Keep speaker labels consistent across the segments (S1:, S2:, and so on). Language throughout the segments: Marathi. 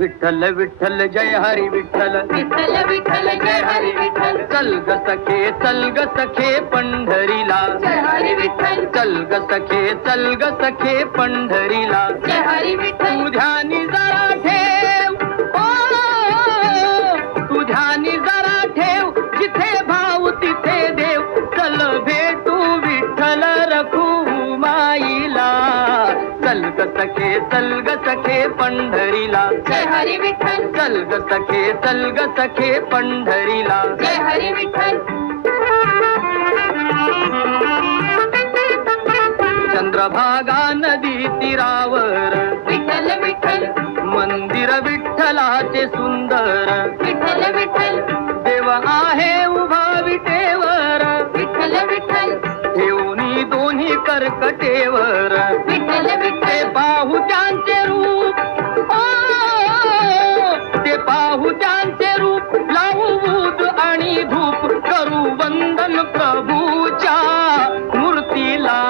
S1: विठ्ठल विठ्ठल जय हरी विठ्ठल.
S2: विठ्ठल विठ्ठल जय हरी विठ्ठल.
S1: चल ग सखे चल ग सखे पंढरीला.
S2: जय हरी विठ्ठल.
S1: चल ग सखे चल ग सखे पंढरीला.
S2: जय हरी विठ्ठल.
S1: ध्यानी ग सखे चल ग सखे पंढरीला.
S2: जय हरी विठ्ठल.
S1: चल ग सखे चल ग सखे पंढरीला.
S2: जय हरी विठ्ठल.
S1: चंद्रभागा नदी तीरावर.
S2: विठ्ठल विठ्ठल.
S1: मंदिर विठ्ठलाचे सुंदर.
S2: विठ्ठल विठ्ठल.
S1: दोन्ही कर्कटेवर.
S2: विठ्ठल
S1: ते पाहू त्यांचे रूप. ते पाहू त्यांचे रूप. लावू बूद आणि धूप. करू वंदन प्रभूच्या मूर्तीला.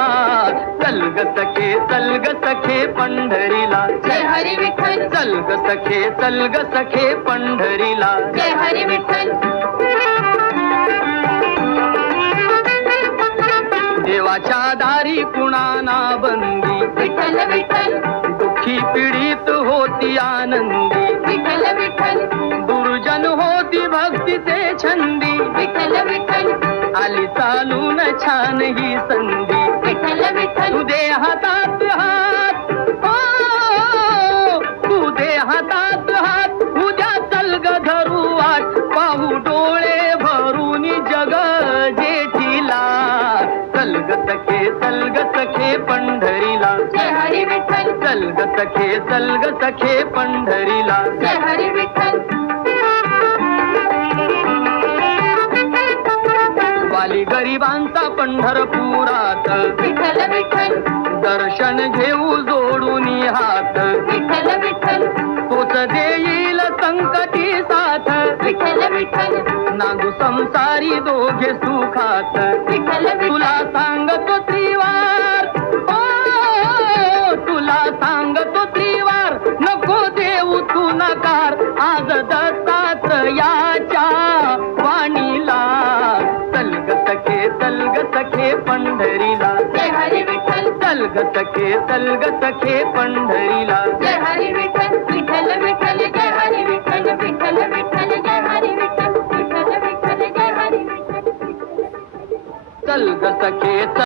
S1: चल ग सखे चल ग सखे पंढरीला.
S2: जय हरी विठ्ठल.
S1: चल ग सखे चल ग सखे पंढरीला.
S2: जय हरी विठ्ठल.
S1: देवाच्या दारी कुणाना बंदी.
S2: विठ्ठल विठ्ठल.
S1: दुःखी पीडित होती आनंदी.
S2: विठ्ठल विठ्ठल.
S1: दुर्जन होती भक्तीचे छंदी.
S2: विठ्ठल विठ्ठल.
S1: आली चालून छान ही संधी. चल ग सखे पंढरीला.
S2: जय हरी विठ्ठल.
S1: चल ग सखे चल ग सखे पंढरीला.
S2: जय हरी विठ्ठल.
S1: वाली गरिबांचा पंढरपुरात.
S2: विठ्ठल विठ्ठल.
S1: दर्शन घेऊ जोडून हात.
S2: विठ्ठल विठ्ठल.
S1: तोच देईल संकटी साथ.
S2: विठ्ठल विठ्ठल.
S1: नांदू संसारी दोघे सुखात. तुला सांगतो त्रिवार. ओ तुला सांगतो त्रिवार. नको देऊ तू नकार. आज दत्तात्रयाच्या वाणीला. चल ग सखे चल ग सखे पंढरीला.
S2: जय हरी विठ्ठल.
S1: चल ग सखे चल ग सखे पंढरीला.
S2: विठ्ठल विठ्ठल